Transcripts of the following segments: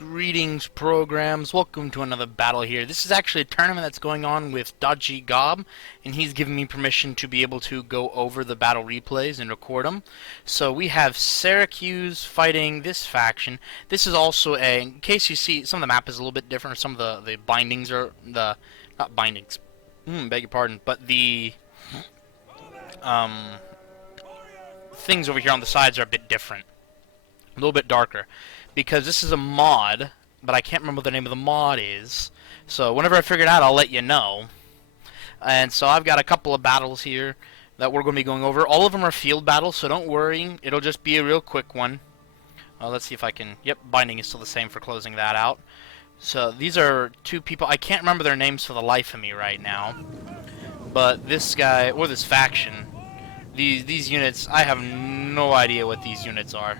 Greetings, programs. Welcome to another battle here. This is actually a tournament that's going on with Dodgy Gob, and he's given me permission to be able to go over the battle replays and record them. So we have Syracuse fighting this faction. This is also in case you see, some of the map is a little bit different, or some of the bindings are, not bindings, beg your pardon, but the, things over here on the sides are a bit different. A little bit darker. Because this is a mod, but I can't remember what the name of the mod is. So whenever I figure it out, I'll let you know. And so I've got a couple of battles here that we're going to be going over. All of them are field battles, so don't worry. It'll just be a real quick one. Let's see if I can... Yep, binding is still the same for closing that out. So these are two people. I can't remember their names for the life of me right now. But this guy, or this faction, these units, I have no idea what these units are.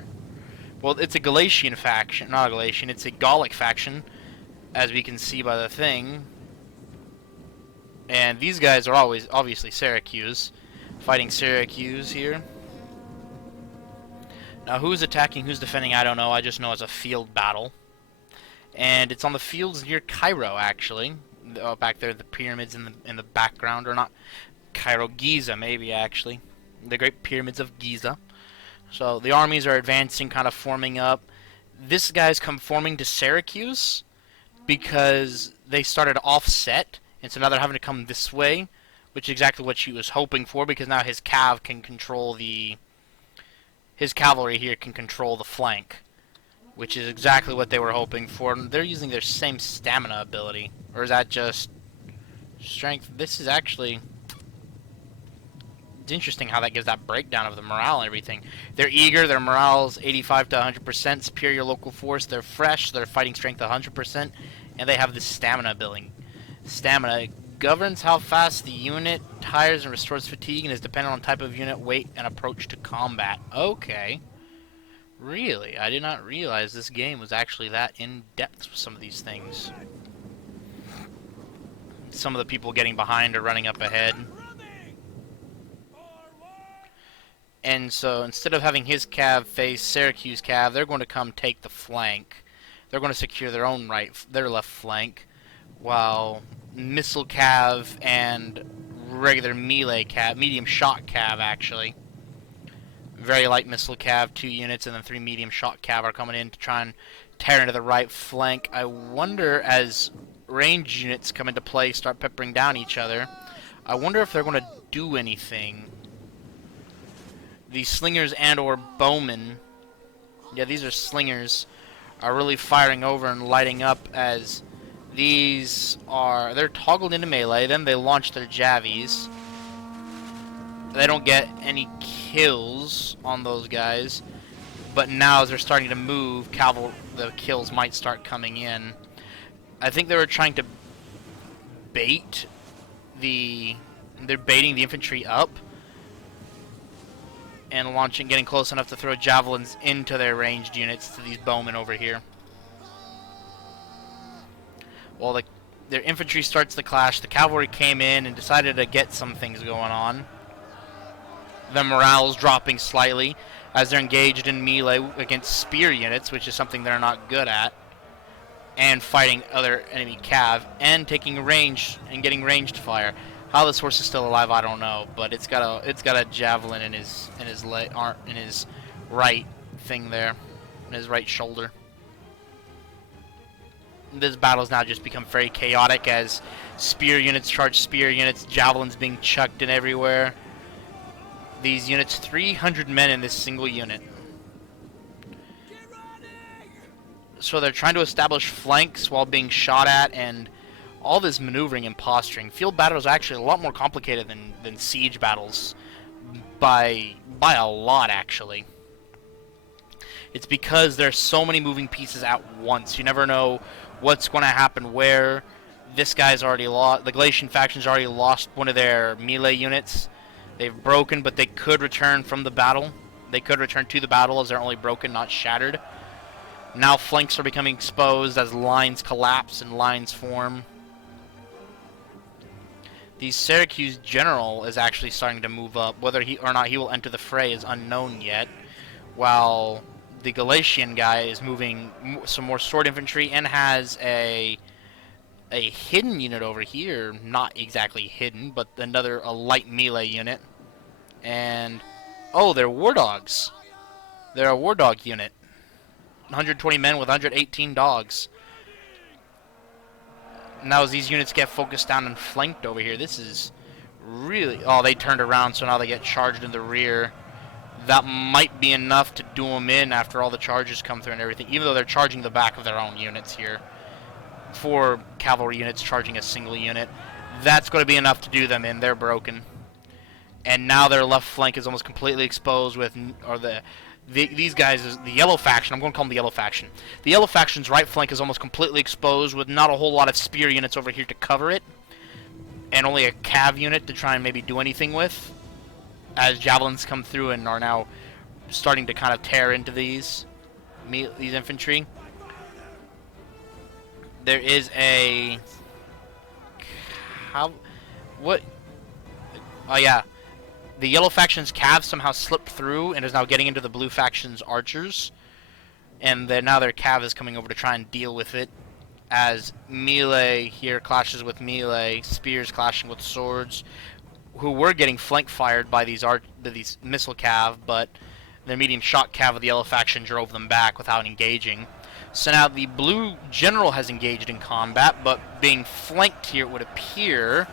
Well, it's a Galatian faction, not a Galatian, it's a Gallic faction, as we can see by the thing. And these guys are always, obviously, Syracuse, fighting Syracuse here. Now, who's attacking, who's defending, I don't know, I just know it's a field battle. And it's on the fields near Cairo, actually. Back there, the pyramids in the background, or not Cairo, Giza, maybe, actually. The Great Pyramids of Giza. So the armies are advancing, kind of forming up. This guy's come forming to Syracuse because they started offset, and so now they're having to come this way, which is exactly what she was hoping for, because now his cav can control his cavalry here can control the flank, which is exactly what they were hoping for. And they're using their same stamina ability, or is that just strength? This is actually... It's interesting how that gives that breakdown of the morale and everything. They're eager, their morale's 85 to 100%, superior local force, they're fresh, their fighting strength 100%, and they have this stamina ability. Stamina governs how fast the unit tires and restores fatigue and is dependent on type of unit, weight, and approach to combat. Okay. Really? I did not realize this game was actually that in-depth with some of these things. Some of the people getting behind are running up ahead. And so instead of having his cav face Syracuse cav, they're going to come take the flank. They're going to secure their own their left flank, while missile cav and regular melee cav, medium shot cav actually, very light missile cav, 2 units, and then 3 medium shot cav are coming in to try and tear into the right flank. I wonder, as range units come into play, start peppering down each other, I wonder if they're going to do anything. These slingers and or bowmen, yeah, these are slingers, are really firing over and lighting up, as they're toggled into melee, then they launch their javies. They don't get any kills on those guys, but now as they're starting to move, the kills might start coming in. I think they were trying to they're baiting the infantry up, and getting close enough to throw javelins into their ranged units, to these bowmen over here. Well, their infantry starts the clash. The cavalry came in and decided to get some things going on. The morale's dropping slightly as they're engaged in melee against spear units, which is something they're not good at, and fighting other enemy cav, and taking range and getting ranged fire. How this horse is still alive, I don't know, but it's got a javelin in his right thing there, in his right shoulder. This battle's now just become very chaotic as spear units charge spear units, javelins being chucked in everywhere. These units, 300 men in this single unit. So they're trying to establish flanks while being shot at, and all this maneuvering and posturing. Field battles are actually a lot more complicated than siege battles, by a lot, actually. It's because there's so many moving pieces at once. You never know what's going to happen where. This guy's already lost. The Galatian faction's already lost one of their melee units. They've broken, but they could return from the battle. They could return to the battle, as they're only broken, not shattered. Now flanks are becoming exposed as lines collapse and lines form. The Syracuse general is actually starting to move up. Whether he or not he will enter the fray is unknown yet, while the Galatian guy is moving some more sword infantry and has a hidden unit over here. Not exactly hidden, but a light melee unit. And oh, they're war dogs. They're a war dog unit. 120 men with 118 dogs. Now as these units get focused down and flanked over here, this is really... Oh, they turned around, so now they get charged in the rear. That might be enough to do them in after all the charges come through and everything, even though they're charging the back of their own units here. 4 cavalry units charging a single unit. That's going to be enough to do them in. They're broken. And now their left flank is almost completely exposed with... These guys, the yellow faction, I'm going to call them the yellow faction. The yellow faction's right flank is almost completely exposed with not a whole lot of spear units over here to cover it. And only a cav unit to try and maybe do anything with. As javelins come through and are now starting to kind of tear into these infantry. There is a... What? Oh yeah. The yellow faction's cav somehow slipped through and is now getting into the blue faction's archers. And now their cav is coming over to try and deal with it. As melee here clashes with melee, spears clashing with swords, who were getting flank fired by these missile cav, but the medium shot cav of the yellow faction drove them back without engaging. So now the blue general has engaged in combat, but being flanked here, it would appear,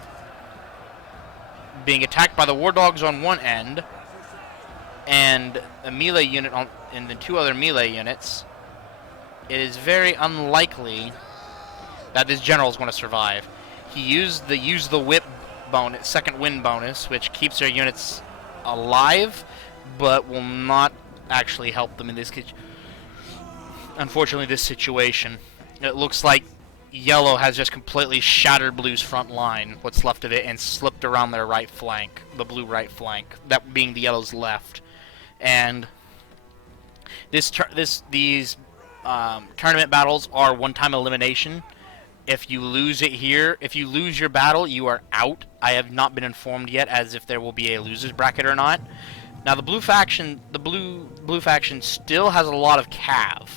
being attacked by the war dogs on one end, and a melee unit and the 2 other melee units. It is very unlikely that this general is going to survive. He used the whip bonus, second wind bonus, which keeps their units alive, but will not actually help them in this case. Unfortunately, this situation. It looks like yellow has just completely shattered blue's front line, what's left of it, and slipped around their right flank, the blue right flank, that being the yellow's left. And these tournament battles are one-time elimination. If you lose it here, if you lose your battle, you are out. I have not been informed yet as if there will be a losers bracket or not. Now the blue faction still has a lot of cav.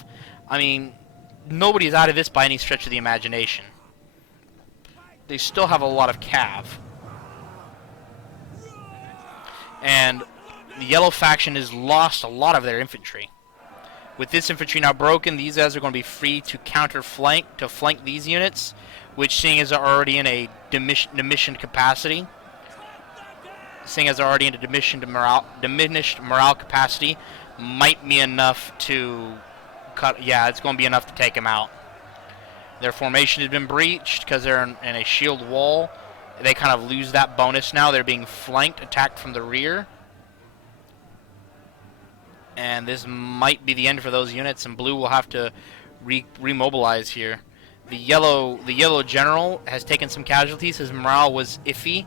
I mean, nobody's out of this by any stretch of the imagination. They still have a lot of cav. And the yellow faction has lost a lot of their infantry. With this infantry now broken, these guys are going to be free to flank these units, which, seeing as they're already in a diminished capacity, diminished morale capacity, might be enough to cut. Yeah, it's going to be enough to take them out. Their formation has been breached because they're in a shield wall. They kind of lose that bonus now. They're being flanked, attacked from the rear. And this might be the end for those units, and blue will have to remobilize here. The yellow general has taken some casualties. His morale was iffy,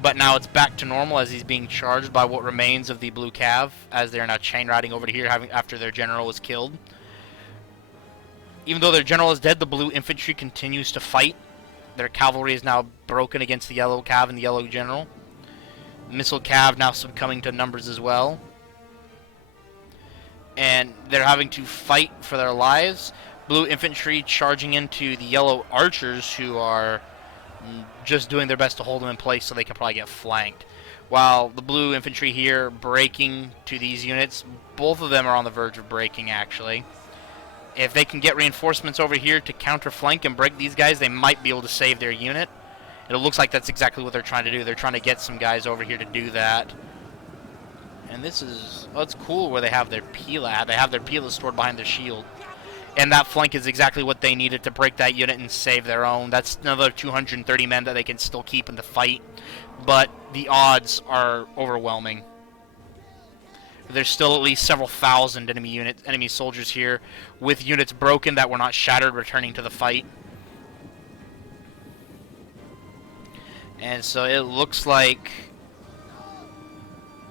but now it's back to normal as he's being charged by what remains of the blue cav, as they're now chain riding over to here after their general was killed. Even though their general is dead, the blue infantry continues to fight. Their cavalry is now broken against the yellow cav and the yellow general. Missile cav now succumbing to numbers as well. And they're having to fight for their lives. Blue infantry charging into the yellow archers, who are just doing their best to hold them in place so they can probably get flanked. While the blue infantry here breaking to these units, both of them are on the verge of breaking actually. If they can get reinforcements over here to counter-flank and break these guys, they might be able to save their unit. It looks like that's exactly what they're trying to do. They're trying to get some guys over here to do that. And this is... Oh, it's cool where they have their Pila. They have their Pila stored behind their shield. And that flank is exactly what they needed to break that unit and save their own. That's another 230 men that they can still keep in the fight. But the odds are overwhelming. There's still at least several thousand enemy soldiers here, with units broken that were not shattered returning to the fight. And so it looks like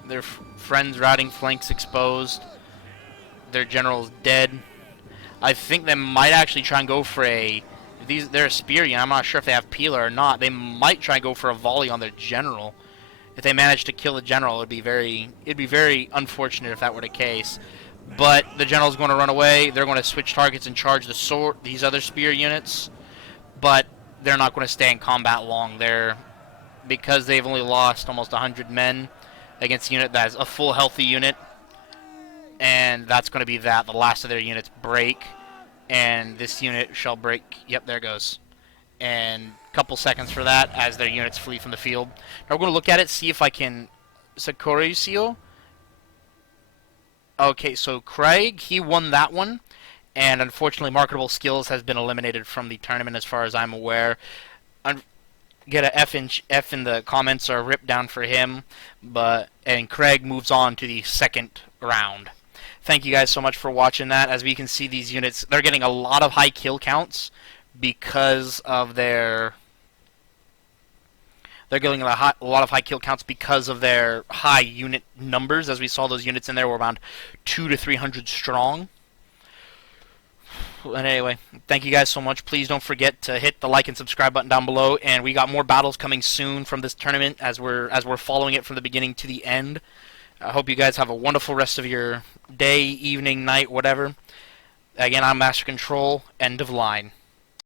their friends' routing flanks exposed. Their general's dead. I think they might actually try and go for they're a spear unit. I'm not sure if they have Pila or not. They might try and go for a volley on their general. If they manage to kill the general, it'd be very unfortunate if that were the case. But the general's going to run away. They're going to switch targets and charge these other spear units. But they're not going to stay in combat long. Because they've only lost almost 100 men against a unit that is a full healthy unit. And that's going to be that. The last of their units break. And this unit shall break. Yep, there it goes. And a couple seconds for that as their units flee from the field. Now we're going to look at it, see if I can... Sakura Seal. Okay, so Craig, he won that one. And unfortunately, Marketable Skills has been eliminated from the tournament as far as I'm aware. Get a F in the comments or a rip down for him. And Craig moves on to the second round. Thank you guys so much for watching that. As we can see, these units, they're getting a lot of high kill counts because of their... They're getting a lot of high kill counts because of their high unit numbers. As we saw, those units in there were around 200 to 300 strong. And anyway, thank you guys so much. Please don't forget to hit the like and subscribe button down below. And we got more battles coming soon from this tournament as we're following it from the beginning to the end. I hope you guys have a wonderful rest of your day, evening, night, whatever. Again, I'm Master Control. End of line.